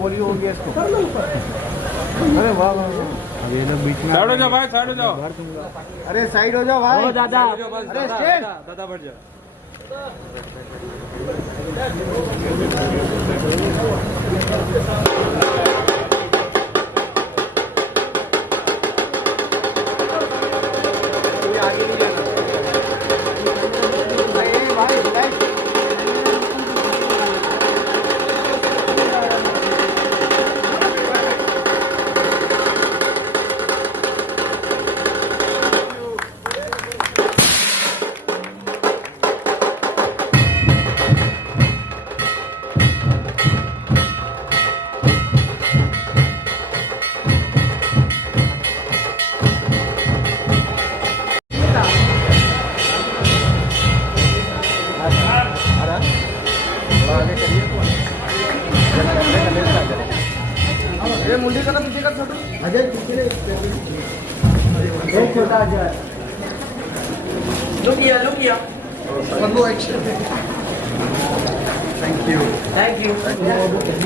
Polio हो गया इसको। अरे वाह वाह वाह, अब ये लोग बीच में साइड हो जाओ भाई, साइड हो जाओ। अरे साइड हो जाओ भाई, दादा अरे स्टेट दादा बढ़ जाओ। मुंडी का पीछे का छोटू अजय पीछे एक छोटा अजय लुक किया one more action thank you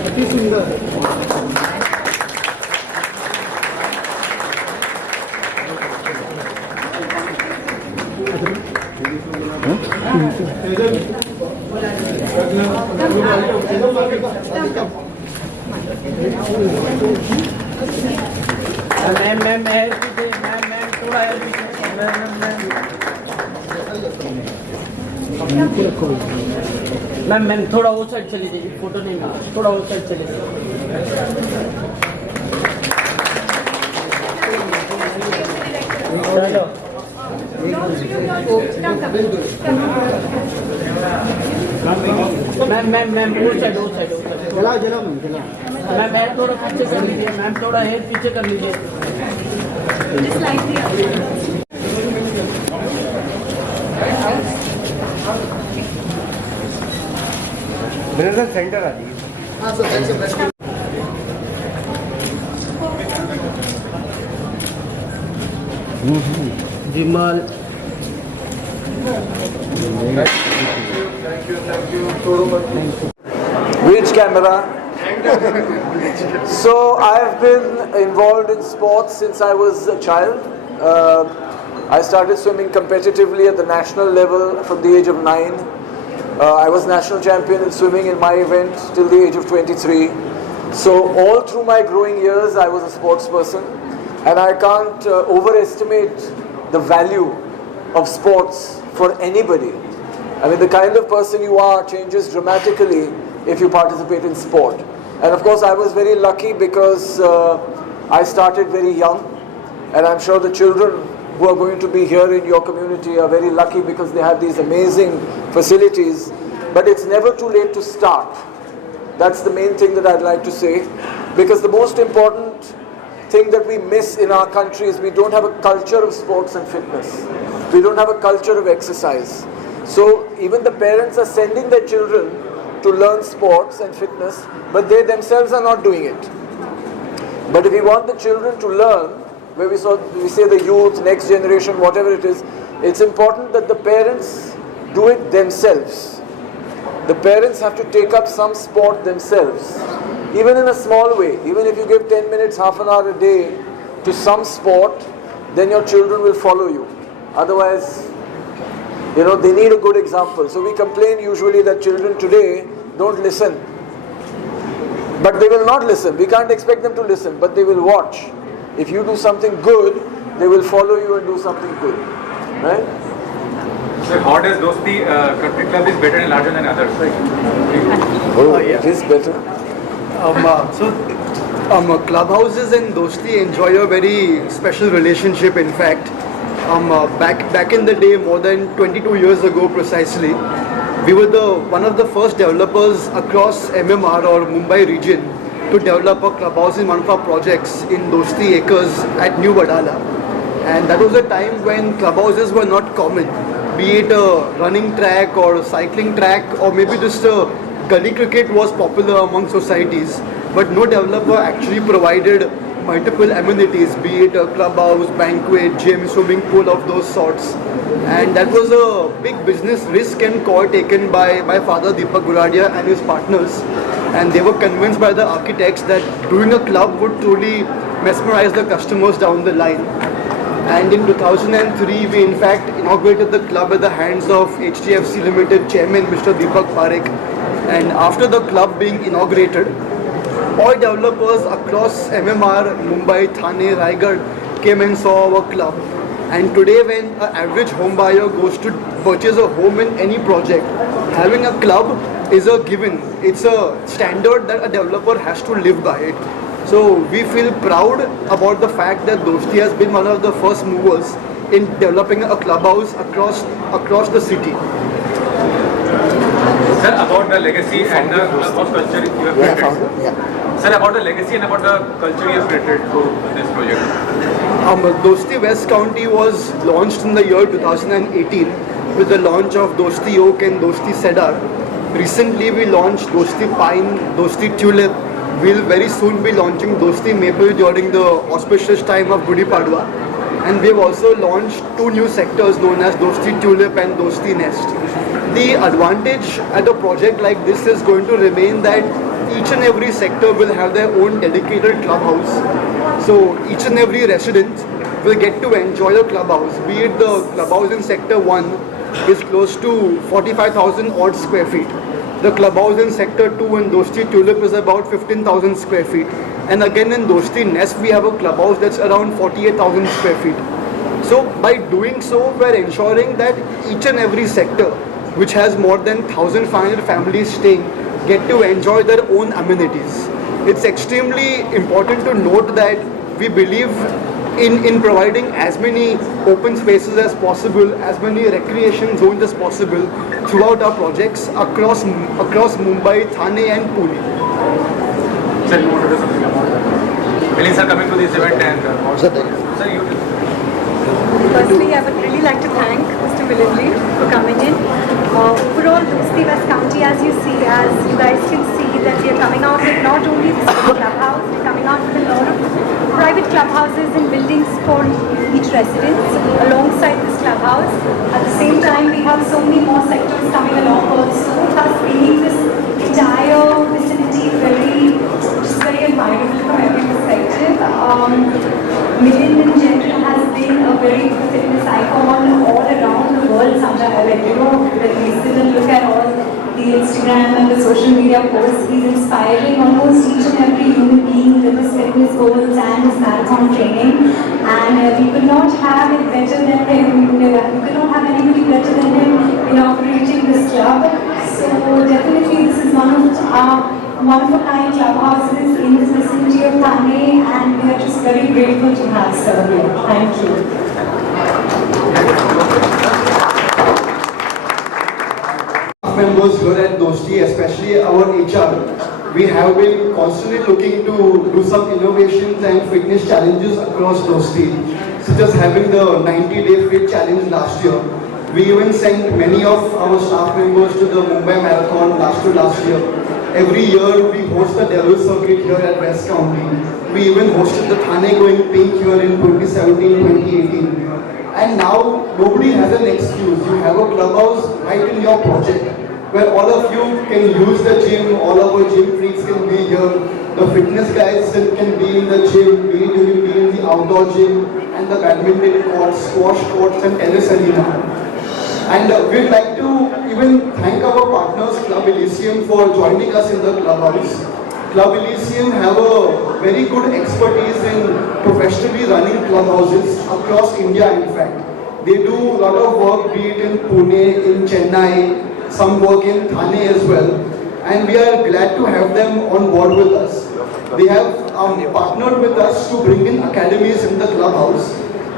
अति सुंदर मैम थोड़ा मैम थोड़ा वो साइड चली जाइए, फोटो नहीं ना, थोड़ा वो साइड चले जाइए। मैम वो साइड चलाओ मैम हेड थोड़ा पीछे कर लीजिए, मैम थोड़ा हेड पीछे कर लीजिए। ब्रदर सेंटर आ जाइए। हाँ सर जिमाल thank you Which camera? So I have been involved in sports since I was a child. I started swimming competitively at the national level from the age of 9. I was national champion in swimming in my event till the age of 23. So all through my growing years I was a sports person, and I can't overestimate the value of sports for anybody. I mean, the kind of person you are changes dramatically if you participate in sport. And of course I was very lucky because I started very young, and I'm sure the children who are going to be here in your community are very lucky because they have these amazing facilities. But it's never too late to start. That's the main thing that I'd like to say, because the most important thing that we miss in our country is we don't have a culture of sports and fitness. We don't have a culture of exercise. So even the parents are sending their children to learn sports and fitness, but they themselves are not doing it. But if we want the children to learn, where we say the youth, next generation, whatever it is, it's important that the parents do it themselves. The parents have to take up some sport themselves, even in a small way. Even if you give 10 minutes, half an hour a day to some sport, then your children will follow you. Otherwise, they need a good example. So we complain usually that children today don't listen. But they will not listen. We can't expect them to listen, but they will watch. If you do something good, they will follow you and do something good. Right? So how does Dosti Country Club is better and larger than others? Oh, yeah. It is better. Clubhouses and Dosti enjoy a very special relationship. In fact, back in the day, more than 22 years ago precisely, we were one of the first developers across MMR or Mumbai region to develop a clubhouse in one of our projects in Dosti Acres at New Badala. And that was a time when clubhouses were not common, be it a running track or a cycling track, or maybe just a gully cricket was popular among societies, but no developer actually provided multiple amenities, be it a clubhouse, banquet, gym, swimming pool of those sorts. And that was a big business risk and call taken by my father Deepak Goradia and his partners. And they were convinced by the architects that doing a club would truly mesmerize the customers down the line. And in 2003, we in fact inaugurated the club at the hands of HDFC Limited Chairman Mr. Deepak Parekh. And after the club being inaugurated, all developers across MMR, Mumbai, Thane, Raigad came and saw our club. And today when an average home buyer goes to purchase a home in any project, having a club is a given. It's a standard that a developer has to live by it. So we feel proud about the fact that Dosti has been one of the first movers in developing a clubhouse across the city. Sir, about the legacy and the clubhouse culture you have created. Sir, about the legacy and about the culture you have created through this project. Dosti West County was launched in the year 2018 with the launch of Dosti Oak and Dosti Cedar. Recently we launched Dosti Pine, Dosti Tulip. We'll very soon be launching Dosti Maple during the auspicious time of Gudi Padwa. And we've also launched 2 new sectors known as Dosti Tulip and Dosti Nest. The advantage at a project like this is going to remain that each and every sector will have their own dedicated clubhouse. So each and every resident will get to enjoy a clubhouse. Be it the clubhouse in Sector 1 is close to 45,000 odd square feet. The clubhouse in Sector 2 in Dosti Tulip is about 15,000 square feet. And again in Dosti Nest we have a clubhouse that's around 48,000 square feet. So by doing so, we're ensuring that each and every sector, which has more than 1,500 families staying, get to enjoy their own amenities. It's extremely important to note that we believe in providing as many open spaces as possible, as many recreation zones as possible throughout our projects across Mumbai, Thane and Pune. Sir, you want to do something about that? Milind sir coming to this event and sir, you. Firstly, I would really like to thank Mr. Milind for coming in. Overall, Dosti West County, as you guys can see, that we are coming out with not only this clubhouse, we're coming out with a lot of private clubhouses and buildings for each resident alongside this clubhouse. At the same time, we have so many more sectors coming along also, thus making this entire vicinity very admirable from every perspective. Milind in general has been a very good fitness icon all around the world. Sometimes, when we sit and look at all the Instagram and the social media posts, he's inspiring almost each and every human being with his fitness goals and his marathon training. And we could not have it better than him. We could not have anybody better than him inaugurating this club. So definitely this is one of our one-of-a-kind clubhouses in this vicinity of Thane, and we are just very grateful to have sir here. Thank you. Members here at Dosti, especially our HR, we have been constantly looking to do some innovations and fitness challenges across Dosti, such as having the 90-day fit challenge last year. We even sent many of our staff members to the Mumbai Marathon last year. Every year we host the Devil Circuit here at West County. We even hosted the Thane Going Pink here in 2017-2018. And now nobody has an excuse. You have a clubhouse right in your project where all of you can use the gym, all of our gym freaks can be here. The fitness guys can be in the gym, be in the outdoor gym and the badminton courts, squash courts and tennis arena. And we'd like to even thank our partners Club Elysium for joining us in the clubhouse. Club Elysium have a very good expertise in professionally running clubhouses across India in fact. They do a lot of work, be it in Pune, in Chennai, some work in Thane as well. And we are glad to have them on board with us. They have partnered with us to bring in academies in the clubhouse.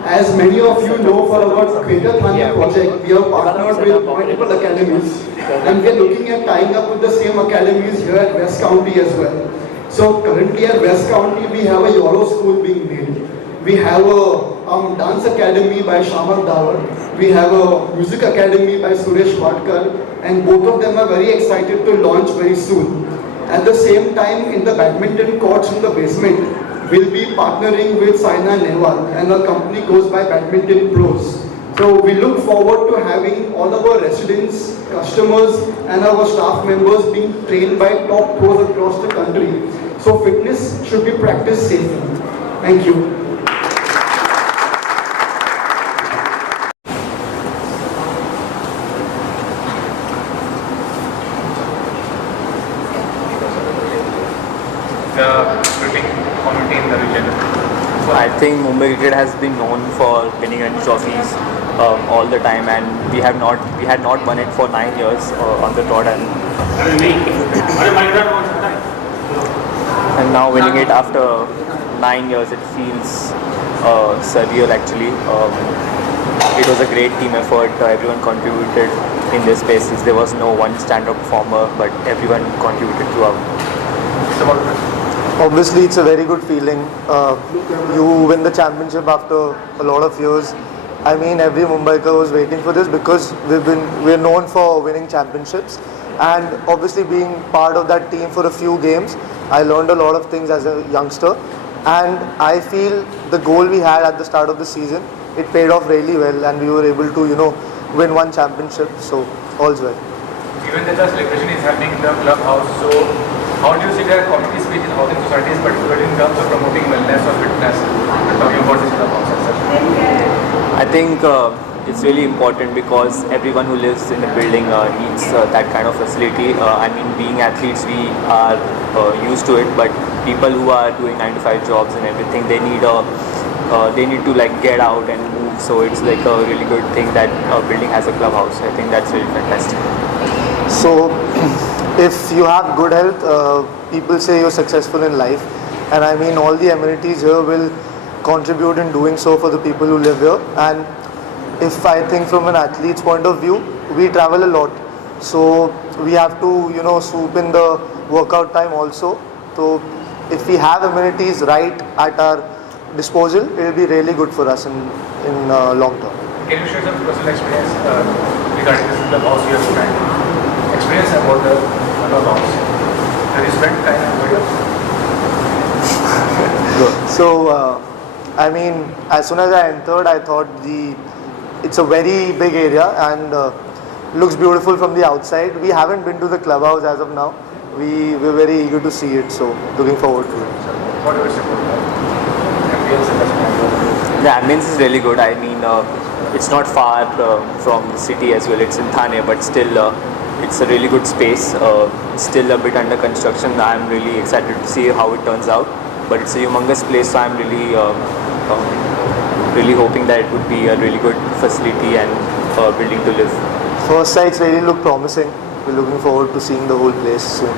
As many of you know, for our Greater Thane project, we have partnered with multiple academies and we are looking at tying up with the same academies here at West County as well. So currently at West County, we have a Euro school being made. We have a dance academy by Shamal Dawar. We have a music academy by Suresh Vatkar, and both of them are very excited to launch very soon. At the same time, in the badminton courts in the basement, will be partnering with Saina Nehwal, and our company goes by Badminton Pros. So we look forward to having all of our residents, customers and our staff members being trained by top pros across the country. So fitness should be practiced safely. Thank you. The cricket community in the region? I think Mumbai Cricket has been known for winning trophies all the time, and we had not won it for 9 years on the trot, and now winning it after 9 years, it feels surreal actually. It was a great team effort. Everyone contributed in this spaces. There was no one stand-up performer, but everyone contributed throughout. Obviously, it's a very good feeling. You win the championship after a lot of years. I mean, every Mumbaiker was waiting for this because we're known for winning championships, and obviously being part of that team for a few games, I learned a lot of things as a youngster, and I feel the goal we had at the start of the season, it paid off really well, and we were able to, win one championship. So all's well. Given that the celebration is happening in the clubhouse, so how do you see the community space in housing societies, particularly in terms of promoting wellness or fitness? We're talking about this clubhouse as such. I think it's really important because everyone who lives in the building needs that kind of facility. I mean, being athletes, we are used to it, but people who are doing 9 to 5 jobs and everything, they need to like get out and move. So it's like a really good thing that a building has a clubhouse. I think that's really fantastic. So, if you have good health, people say you're successful in life, and I mean all the amenities here will contribute in doing so for the people who live here. And if I think from an athlete's point of view, we travel a lot, so we have to swoop in the workout time also. So if we have amenities right at our disposal, it will be really good for us in long term. Can you share some personal experience regarding this clubhouse you have spent? Experience about the clubhouse. Have you spent time over here? So, I mean, as soon as I entered, I thought it's a very big area and looks beautiful from the outside. We haven't been to the clubhouse as of now. We're very eager to see it, so looking forward to it. What do you say about the ambience in the The ambience is really good. I mean, it's not far from the city as well. It's in Thane, but still, it's a really good space. Still a bit under construction. I'm really excited to see how it turns out. But it's a humongous place, so I'm really, really hoping that it would be a really good facility and building to live. First sights really look promising. We're looking forward to seeing the whole place soon.